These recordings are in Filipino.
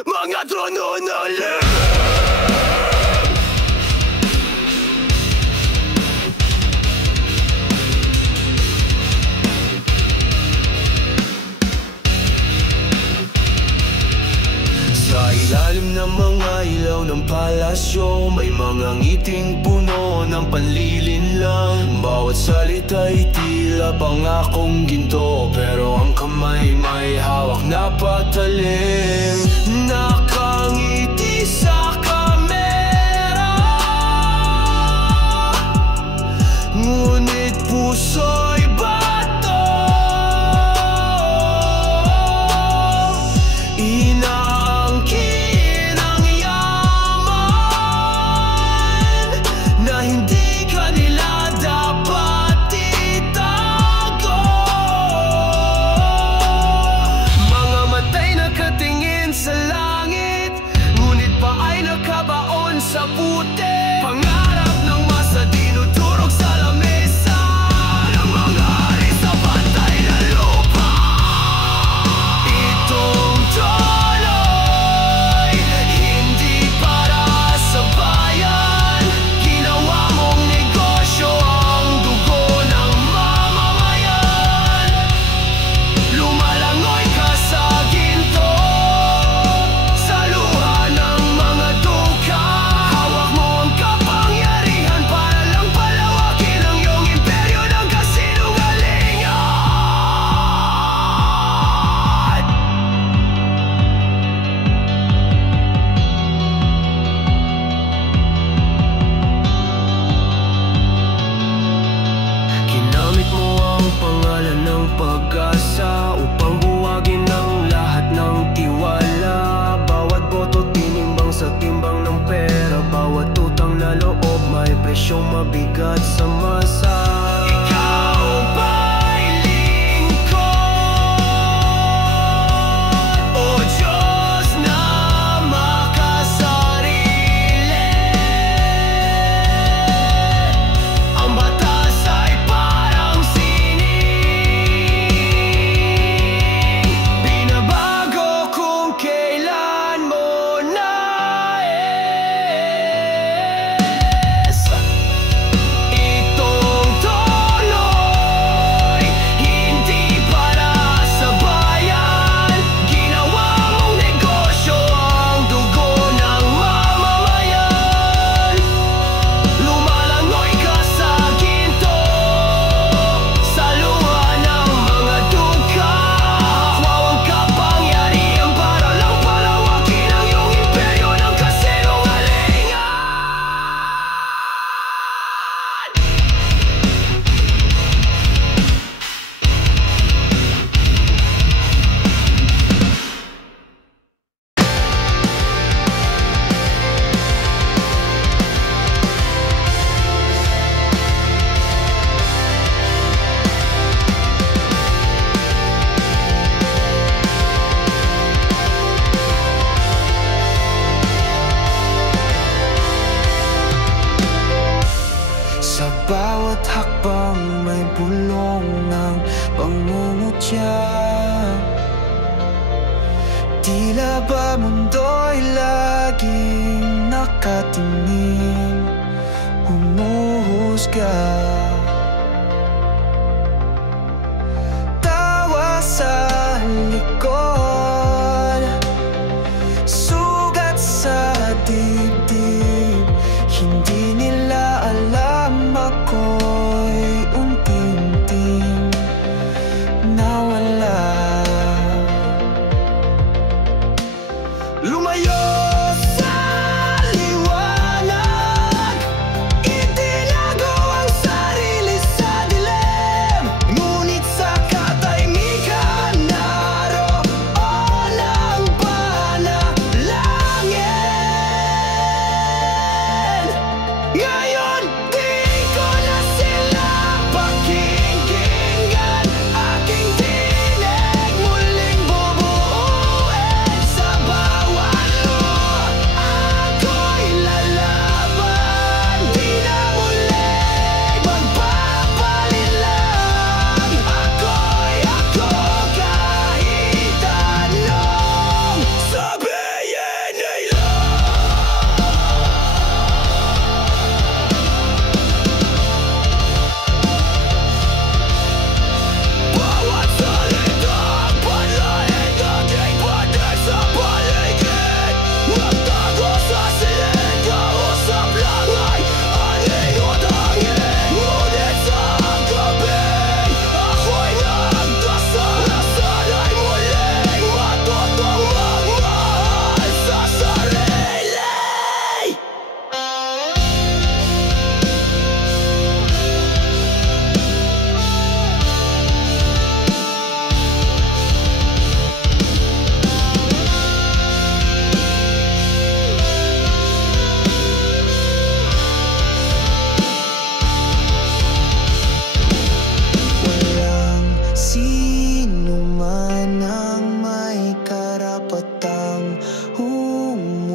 mga trono na lang. Sa ilalim ng mga ilaw ng palasyo, may mga ngiting puno ng panlilinlang. Bawat salita'y tila pangakong ginto, pero ang kamay may hawak na patalim. Nakangiti sa kamera, ngunit puso'y bato. Inaangkin ang yaman na hindi kanila dapat itago. Mga matay nakatingin sa langit, ngunit pa ay nakabaon sa puti. Pangarap ng masa dinudurog sa lamesa ng mga hari sa pantay na lupa. Itong tuloy, hindi para sa bayan. Ginawa mong negosyo ang dugo ng mamamayan. Lumalangoy ka sa ginto, sa luha ng mga duka. Hawak mo ang kapangyarihan para lang palawakin ang iyong imperyo ng kasinungalingan. Ginamit mo ang pangalan ng pag-asa upang buwagin ang lahat ng tiwala. Bawat boto tinimbang sa timbang ng pera, bawat utang na loob may presyong mabigat sa masa. Ikaw ba'y lingkod o Diyos na makasarili? Ang batas ay parang sining, binabago kung kailan mo nais. Itong tuloy, hindi para sa bayan. Ginawa mong negosyo ang dugo ng mamamayan. Lumalangoy ka sa ginto, sa luha ng mga duka. Hawak ang kapangyarihan para lang palawakin ang iyong imperyo ng kasinungalingan. Sa bawat hakbang may bulong ng pangungutya. Tila ba mundo'y laging nakatingin, humuhusga. Tawa sa likod, sugat sa dibdib. Hindi nila alam ako'y unti-unting nawala. Lumayo sa liwanag, itinago ang sarili sa dilim. Ngunit sa katahimikan naroon ang panalangin. Ngayon di ko na sila pakikinggan, aking tinig muling bubuuin sa bawat luha.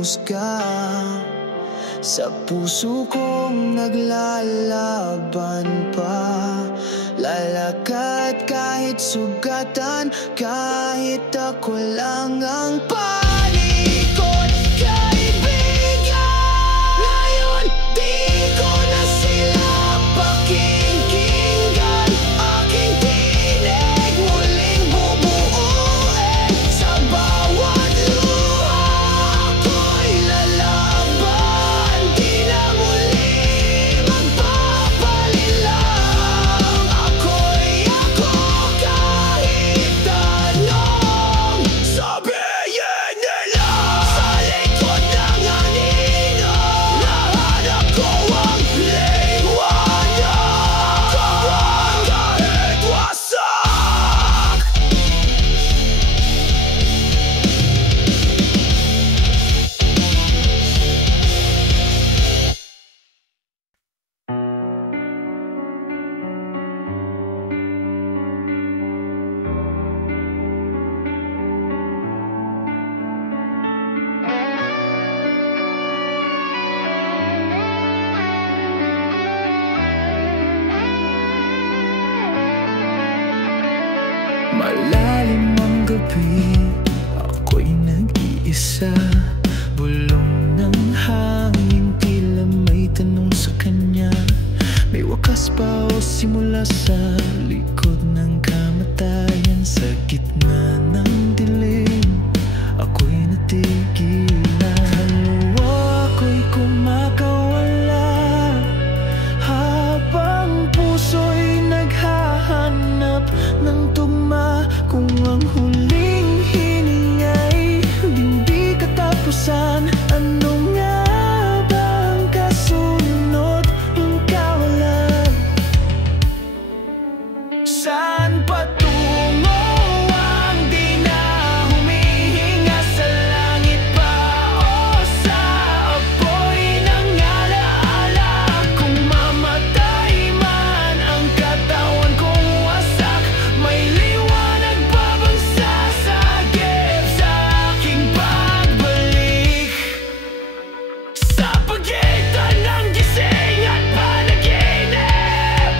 husga. Sa puso kong naglalaban pa, lalakad kahit sugatan, kahit ako lang ang palikot. Kaibigan, ngayon di ko na sila pakikinggan. Aking tinig muling bubuuin. Sa bawat luha ako'y lalaban. Di na muli magpapalilang. Ako'y ako kahit anong sabihin nila. Sa likod ng anino, lahat ako ang liwanag. Kawan kahit wasak. Malalim ang gabi, ako'y nag-iisa. Bulong ng hangin, tila may tanong sa kanya. May wakas pa o simula sa likod ng kamatayan? Sa gitna ng dilim, ako'y natigilan. Kaluluwa ko'y kumakawala, habang puso'y naghahanap ng tugma. Kung ang huling hininga'y hindi katapusan, ano nga bang kasunod ng kawalan? Saan patungo ang di na humihinga? Sa langit ba o sa apoy ng alaala? Kung mamatay man ang katawan kong wasak, may liwanag pa bang sasagip sa aking pagbalik? Sa pagitan ng gising at panaginip,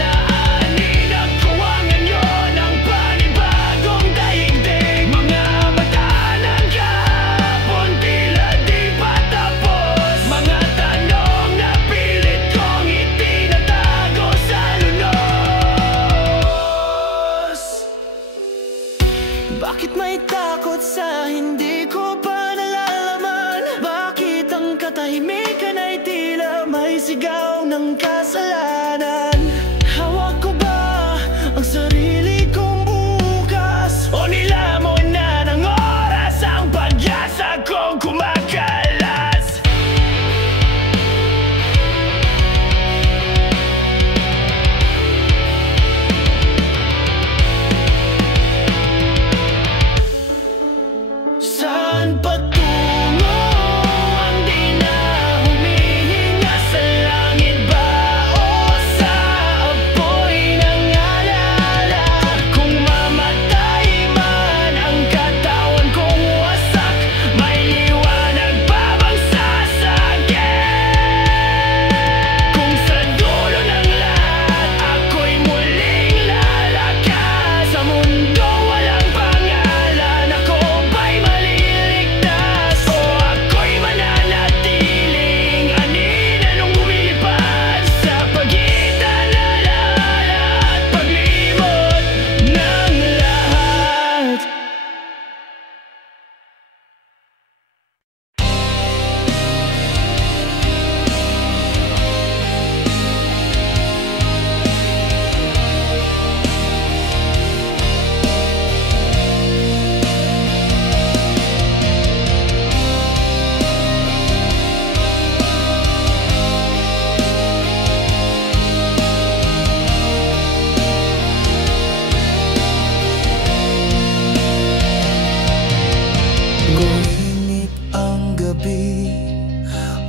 naaninag ko ang anyo ng panibagong daigdig. Mga mata ng kahapon tila di pa tapos, mga tanong na pilit kong itinatago sa lunos. Bakit may takot sa hindi ko pa nalalaman? Bakit ang katahimikan ay tila may sigaw ng kasalanan? Hawak ko ba ang sarili kong bukas? O nilamon na ng oras ang pag-asa kong kumakalas? Saan patungo ang di na humihinga? Sa langit ba o sa apoy ng alaala? Kung mamatay man ang katawan kong wasak, may liwanag pa bang sasagip? Kung sa dulo ng lahat ako'y muling lalakad, sa mundo walang pangalan, ako ba'y maliligtas? O ako'y mananatiling anina nung lumilipad sa pagitan na lahat, paglimot ng lahat? Guminit ang gabi,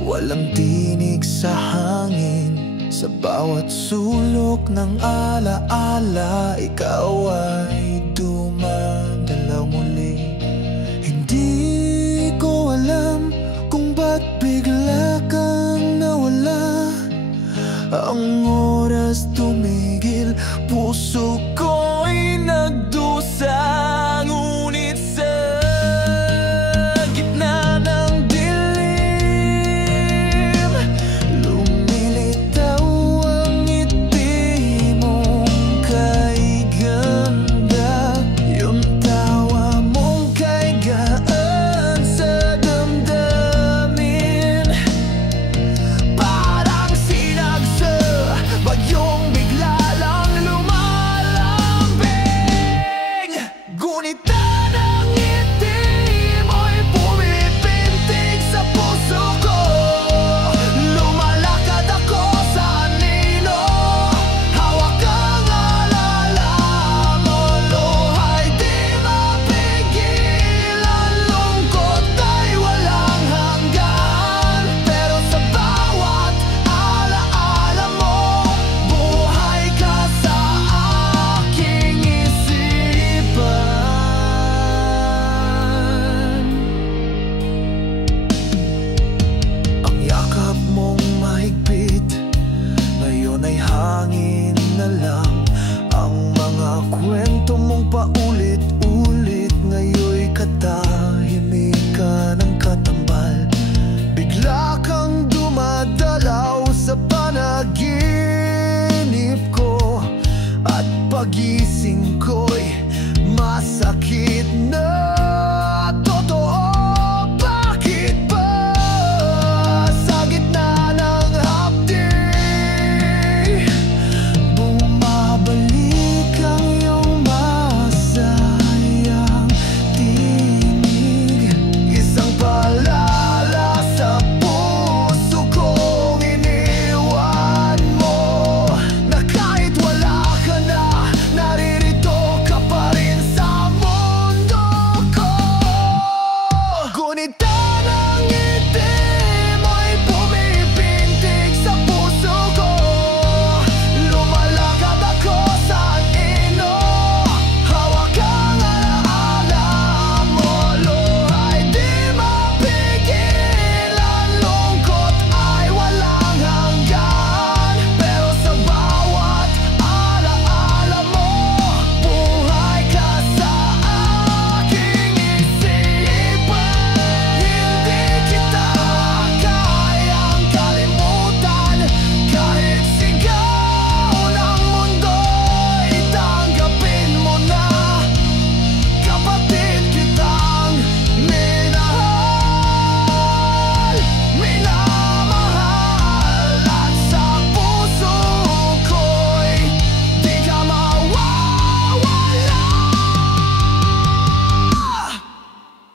walang tinig sa hangin. Sa bawat sulok ng alaala, ikaw ay dumadalaw muli. Hindi ko alam pagising ko'y masakit na totoo. Bakit ba sa gitna ng hapdi bumabalik ang iyong masayang tinig? Isang paalala sa puso kong iniwan mo, na kahit wala ka na, naririto ka pa rin sa mundo ko. Gunita ng ngiti mo'y pumipintig sa puso ko. Lumalakad ako sa ino, hawak ang alaala mo. Luhay di mapigil, ang lungkot ay walang hanggan. Pero sa bawat alaala mo, buhay ka sa aking isipan. Hindi kita kayang kalimutan, kahit sigaw ng mundo'y tanggapin mo na. Kapatid kitang minahal, minamahal, at sa puso ko'y di ka mawawala.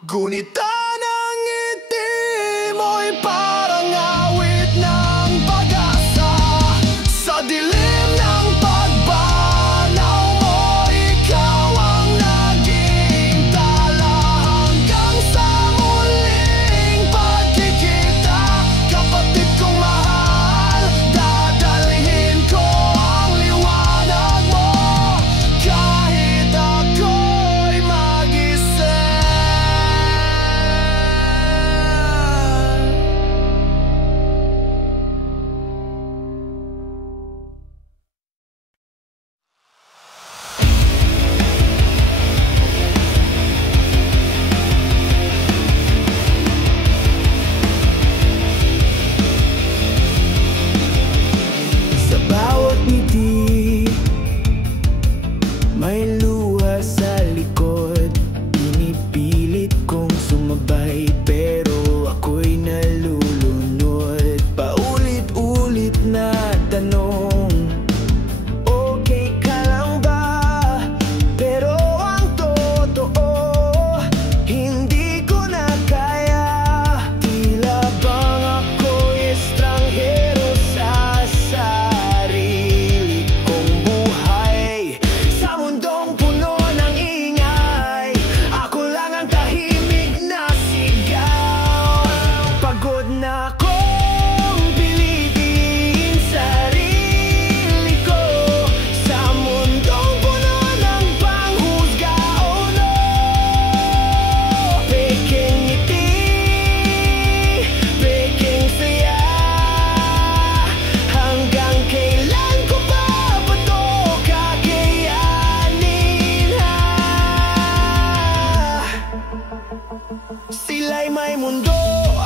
Gunita ng ngiti mo'y parang awit ng pag-asa. Sa dilim ng pagbanaw mo, ikaw ang naging tala. Hanggang sa muling pagkikita, kapatid kong mahal, dadalhin ko ang liwanag mo, kahit ako'y mag-isa. Sa bawat ngiti, may luha sa likod. Pinipilit kong sumabay, pero ako'y nalulunod. Paulit-ulit na tanong, okay ka lang ba? Pero ang totoo, hindi ko na kaya. Tila bang ako'y estranghero sa sarili kong buhay. Sa mundong puno ng ingay, ako lang ang tahimik na sigaw. Pagod na akong pilitin sarili ko sa mundong puno ng panghusga. Oh no, peking ngiti, peking saya. Hanggang kailan ko pa ba to kakayanin, ha? Sila'y may mundo,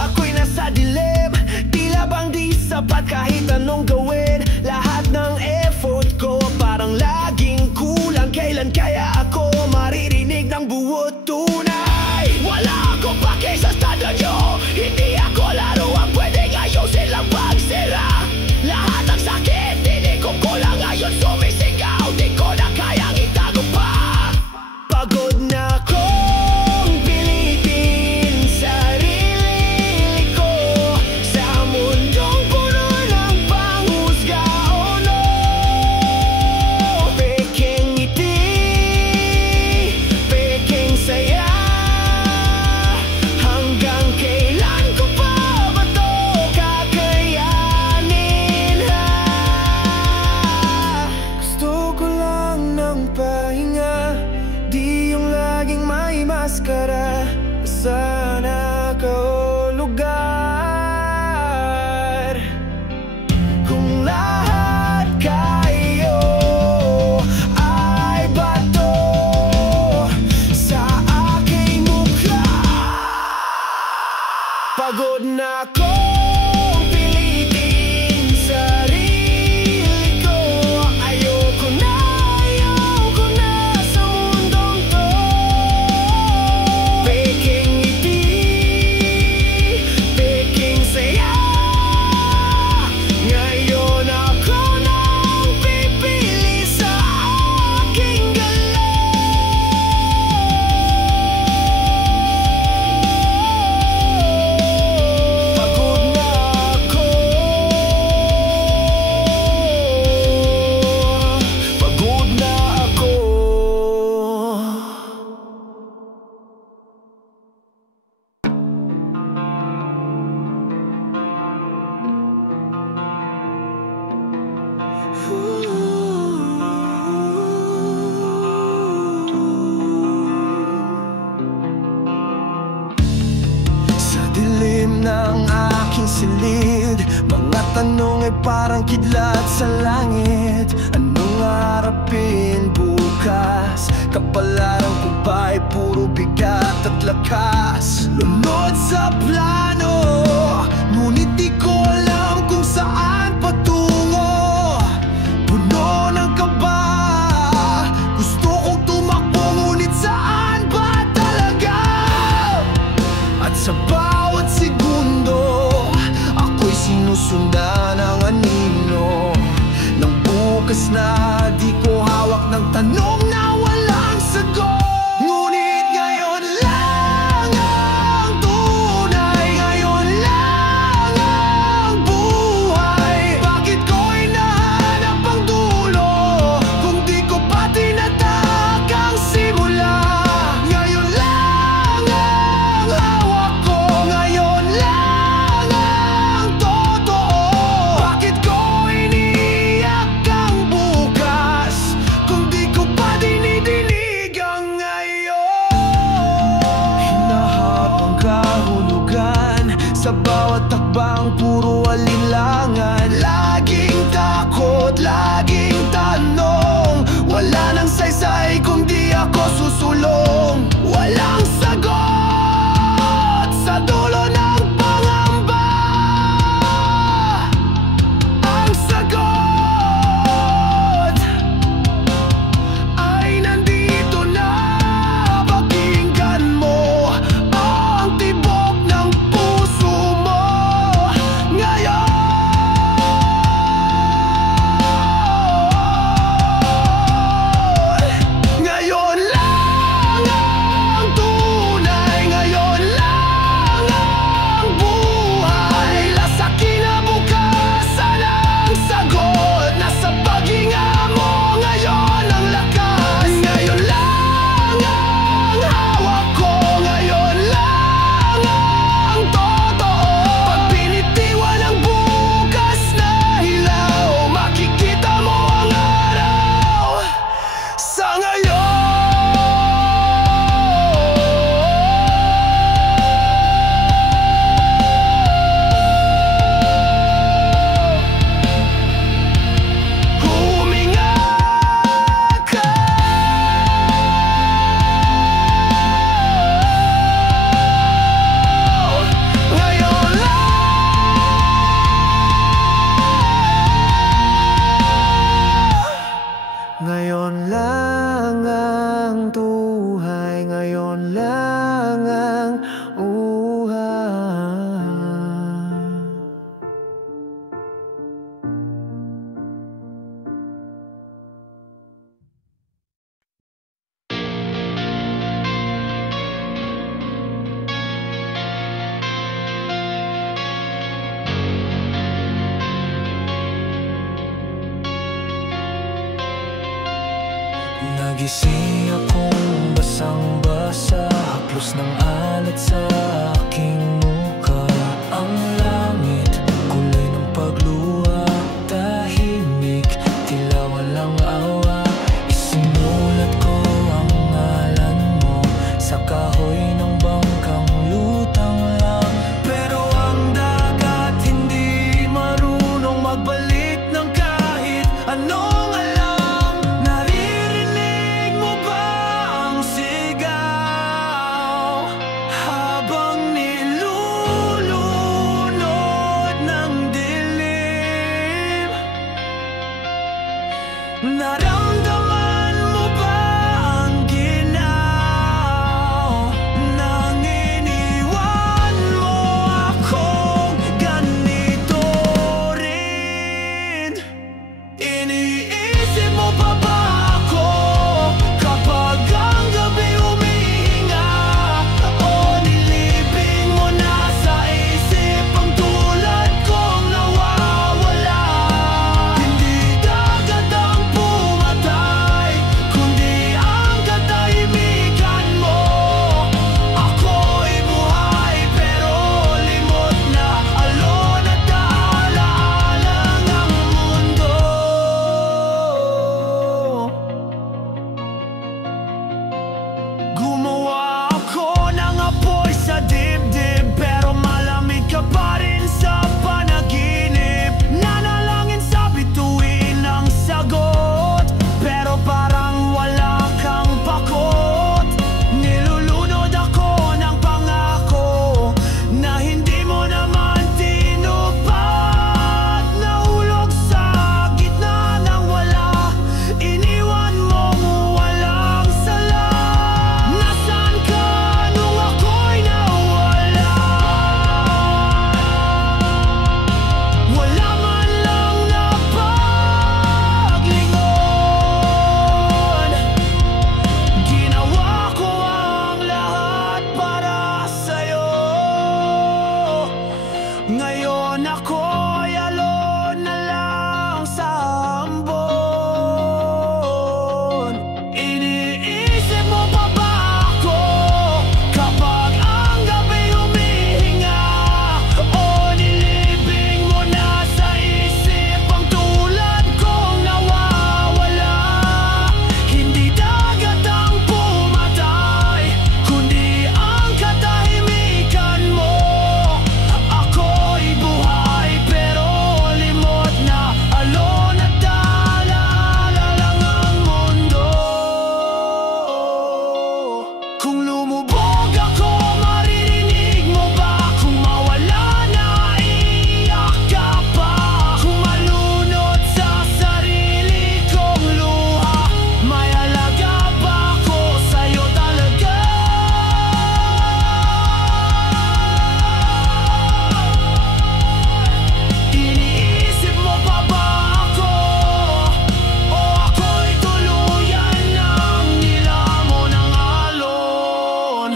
ako'y nasa dilim. Tila bang di sapat kahit anong gawin. Lahat ng effort ko parang laging kulang. Kailan kaya ako maririnig ng buod tunay? Wala akong pake sa estado nyo, hindi ako laro ang pwedeng ayusin lang pagsira. Lahat ng sakit, hindi ko kulang ngayon sumisigaw. Di ko na kayang itago pa. Pagod na akong pilitin sarili ko sa mundong puno ng panghusga. Oh no, peking ngiti, peking saya. Hanggang kailan ko pa ba to kakayanin, ha? Gusto ko lang ng pahinga, di yung laging may maskara. Sana ka o lugar kung lahat kayo ay bato sa aking mukha. Pagod na akong pilitin sarili ko. Ayoko na, ayoko silid. Mga tanong ay parang kidlat sa langit. Anong harapin bukas? Kapalaran ko ba'y puro bigat at lakas? Lunod sa plano, ngunit di ko alam kung saan patungo. Puno ng kaba, gusto kong tumakbo, ngunit saan ba talaga? At sa bawat segundo, ako'y sinusundan ng anino ng bukas na di ko hawak ng tanong na walang sagot. Ngunit ngayon lang ang tunay, ngayon lang ang buhay. Bakit ko hinahanap ang dulo kung di ko pa tinatak ang simula? Ngayon lang ang hawak ko, ngayon lang ang totoo. Bakit ko iniiyak ang bukas kung di ko pa dinidinig ang ngayon? Hinahabang kahulugan sa bawat takbang, puro alinlangan. Laging takot, laging tanong, wala nang saysay kung di ako susulong. Walang sagot sa dulo ng pangamba. Ang sagot ay nandito na. Pakinggan mo ang tibok ng puso mo ngayon. Ngayon lang ang tunay, ngayon lang ang buhay. Nasa kinabukasan ang sagot, nasa paghinga mo ngayon ang lakas. Ngayon lang ang hawak ko, ngayon lang ang totoo. Pag pinitiwan ang bukas na hilaw, makikita mo ang araw sa ngayon. Huminga ka. Ngayon lang. Ngayon lang ang tuhay, ngayon lang ang uhay. Nagising akong basang-basa, haplos ng alat sa aking mukha. Ang langit, kulay ng pagluha, tahimik, tila walang awa. Isinulat ko ang ngalan mo sa kahoy ng bangkang lutang lang. Pero ang dagat hindi marunong magbalik ng kahit anong alam. Naririnig mo ba ang sigaw habang Ngayon ako'y alone na lang sa ambon. Iniisip mo pa ba ako kapag ang gabi humihinga? O nilibing mo na sa isip ang tulad kong nawawala? Hindi dagat ang pumatay, kundi ang katahimikan mo. Ako'y buhay pero limot na, alone at alala lang ang mundo. Kung lumubog ako, maririnig mo ba? Kung mawala na, iiyak ka pa? Kung malunod sa sarili kong luha, may halaga ba ako sa'yo talaga? Iniisip mo pa ba ako? O ako'y tuluyan ng nilamon ng alon?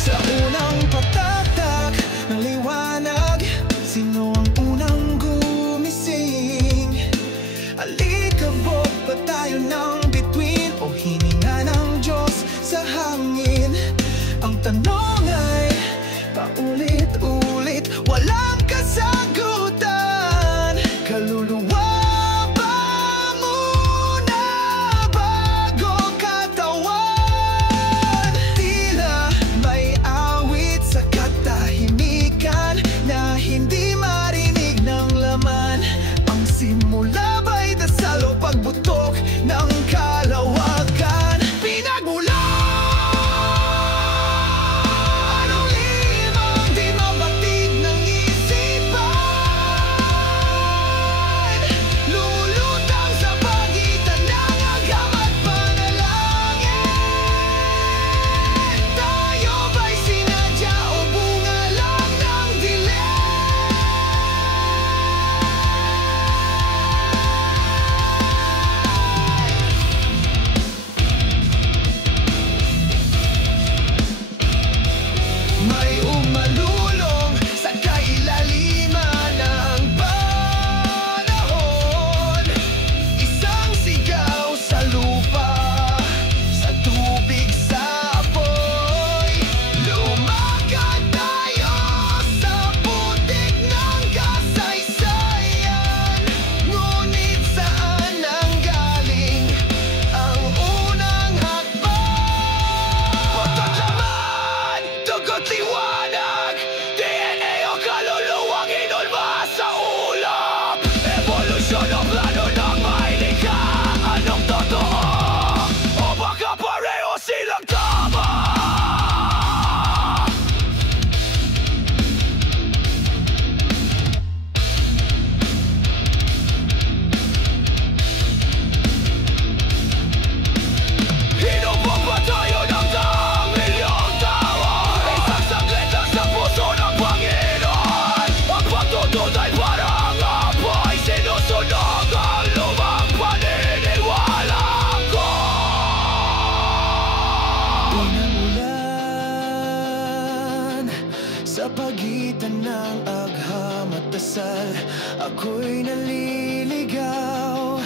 Sa unang pagtatak ng liwanag, sino ang unang gumising? Alikabok ba tayo ng bituin o hininga ng Diyos sa hangin? Ang tanong ay paulit-ulit, walang kasagutan. Kaluluwa ba muna bago katawan? Tila may awit sa katahimikan na hindi marinig ng laman. Ang simula ba'y dasal o pagbutok ng kalawakan? Pinagmulan ang limang di mabatid ng isipan, lumulutang sa pagitan ng agam at panalangin. Tayo ba'y sinadya o bunga lang ng dilim? May umalulong sa kailaliman ng panahon, isang sigaw sa lupa, sa tubig, sa apoy. Lumakad tayo sa putik ng kasaysayan, ngunit saan nanggaling ang unang hakbang? Pagkatlaman, dugo't liwanag, DNA o kaluluwang inulma sa ulap. Evolusyon o plano ng mailikha, anong totoo? O baka pareho silang tama? Hinubog ba tayo ng daang milyong tawa? Isang saglit lang sa puso ng Panginoon. Ang pagtutunay parang apoy, sinusunog ang lumang paniniwala ko. Pinangulan sa pagitan ng agham at dasal, ako'y naliligaw.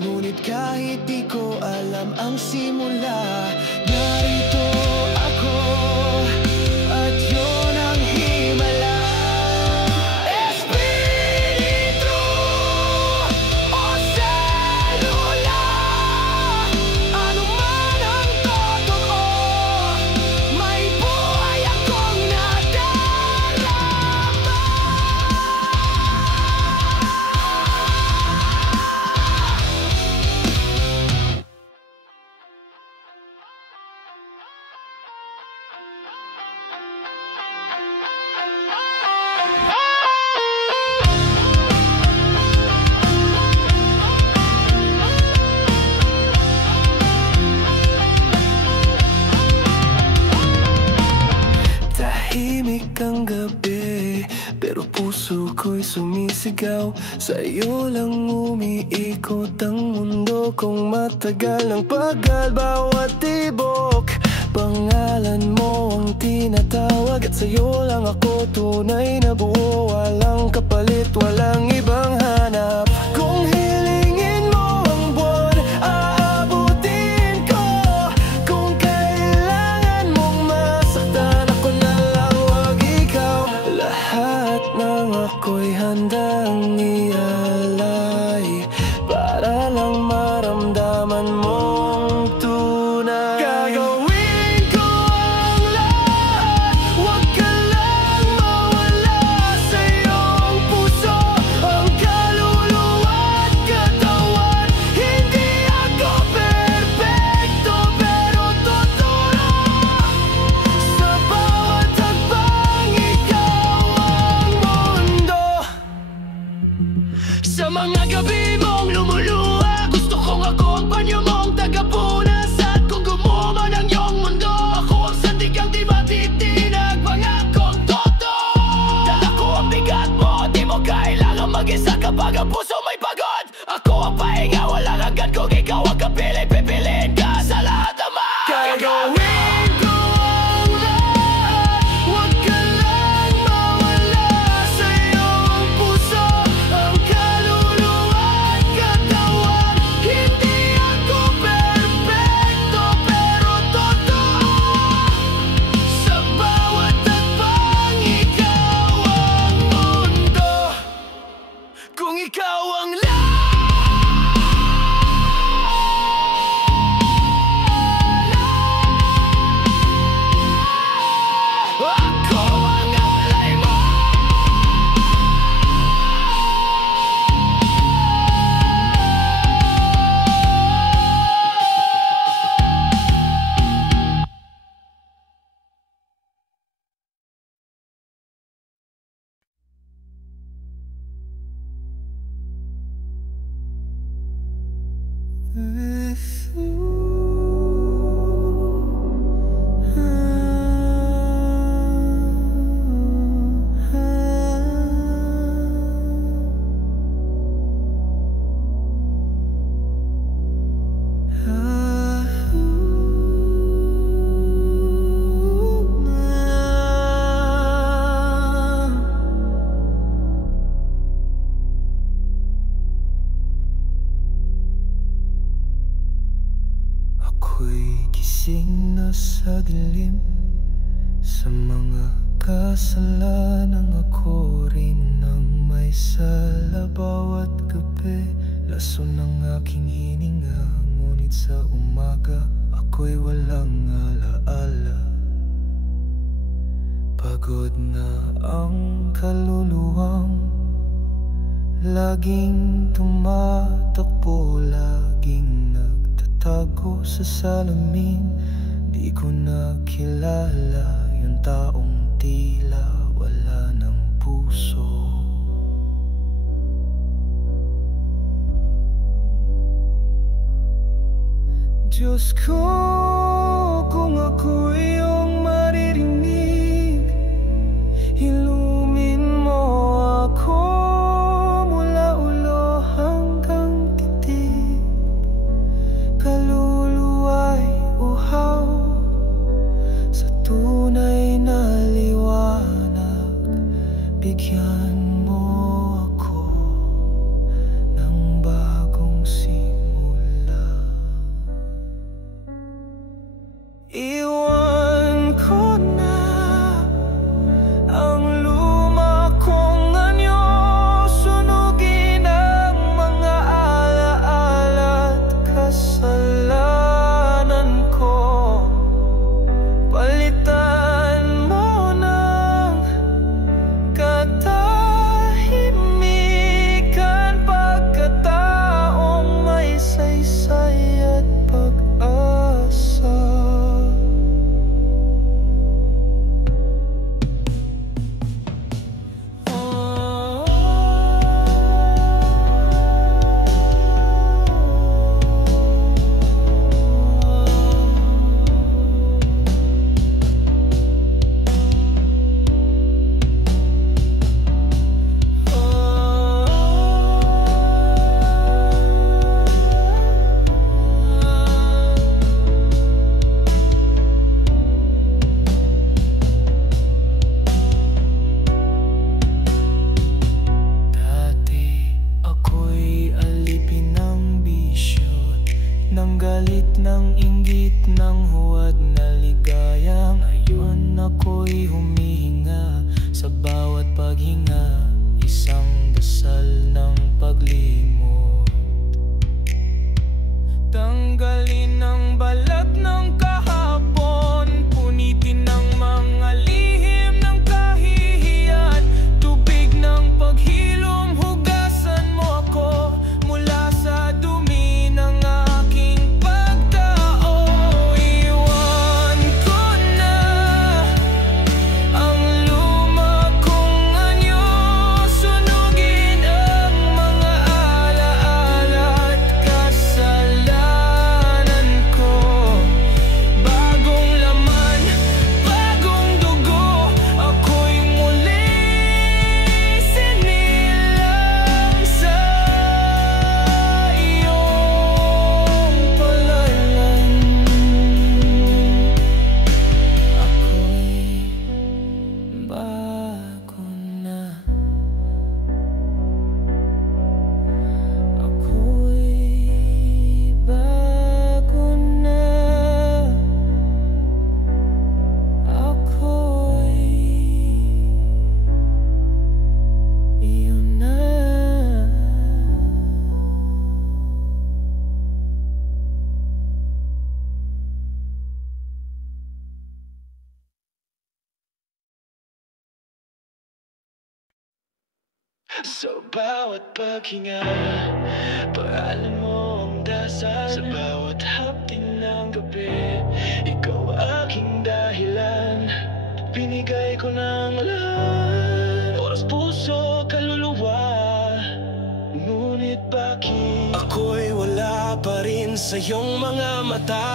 Ngunit kahit di ko alam ang simula, narito ako at yun ang himala. Espiritu o selula, ano man ang totoo, may buhay akong nadarama. tahimik ang gabi, pero puso ko'y sumisigaw. Sa'yo lang umiikot ang mundo kong matagal ng paggal. Bawat tibok, pangalan mo ang tinatawag. At sa'yo lang ako tunay na buo. Walang kapalit, walang ibang hanap. Kung hilingin mo ang buwan, aabutin ko. Kung kailangan mong masaktan, ako na lang, wag ikaw. Lahat ng ako'y handang ialay para lang maramdaman mong tunay. Gagawin ko ang lahat, wag ka lang mawala sa iyong puso, ang kaluluwa at katawan. Hindi ako perfecto, pero totoo. Sa bawat hakbang, ikaw ang mundo. Sa mga gabi mong lumuluha, gusto kong ako ang panyo mong tagapunas. At kung gumuman ang iyong mundo, ako ang sandigang di matitinag. Pangakong totoo, dala ko ang bigat mo, di mo kailangan mag-isa kapag ang puso may pagod. Ako ang pahinga, walang hanggan kung ikaw ang kapili. Pipiliin ka sa lahat naman. Gagawin ko ang lahat, wag ka lang mawala sa iyong puso, ang kaluluwa at katawan. Hindi ako perfecto, pero totoo. Sa bawat hakbang, ikaw ang mundo. Kung ikaw ang lahat, ako ang alay mo. Ako'y gising na sa dilim, sa mga kasalanang ako rin ang may sala. Bawat gabi, laso ng aking hininga, ngunit sa umaga ako'y walang alaala. Pagod na ang kaluluwang laging tumatakbo, laging nagtatago sa salamin. Di ko na kilala yung taong tila wala ng puso. Diyos ko, kung ako iyong maririnig, ilumin mo ako mula ulo hanggang titik. Kaluluwa'y uhaw sa tunay na liwanag. Bigyan mo ako ng bagong simula. Iwan ko na ang luma kong anyo, sunugin ang mga alaala at kasalanan ko. Palitan mo ng katapangan Sa bawat paghinga, pangalan mo ang dasal. Sa bawat hapdi ng gabi, ikaw aking dahilan. Binigay ko ng lahat, oras, puso, kaluluwa. Ngunit bakit ako'y wala pa rin sa iyong mga mata?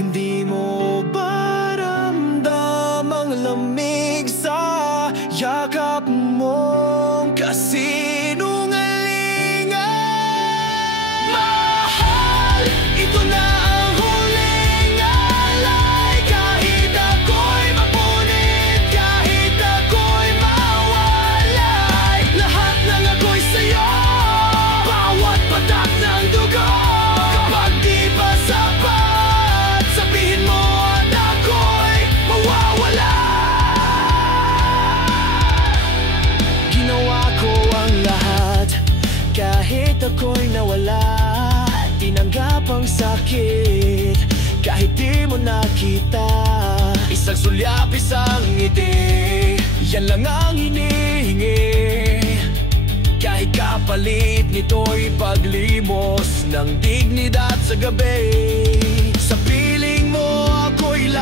Hindi mo ba ramdam ang lamig sa yakap mong kasinungalingan? Mahal, ito na ang huling alay. Kahit ako'y mapunit, kahit ako'y mawalay, lahat ng ako'y sa'yo, bawat patak ng dugo. Kapag di pa sapat, sabihin mo at ako'y mawawala. Ginawa ko ang lahat, kahit ako'y nawala. Tinanggap ang sakit, kahit di mo nakita. Isang sulyap, isang ngiti, yan lang ang hinihingi. Kahit kapalit nito'y paglimos ng dignidad sa gabi. Sa piling mo ako'y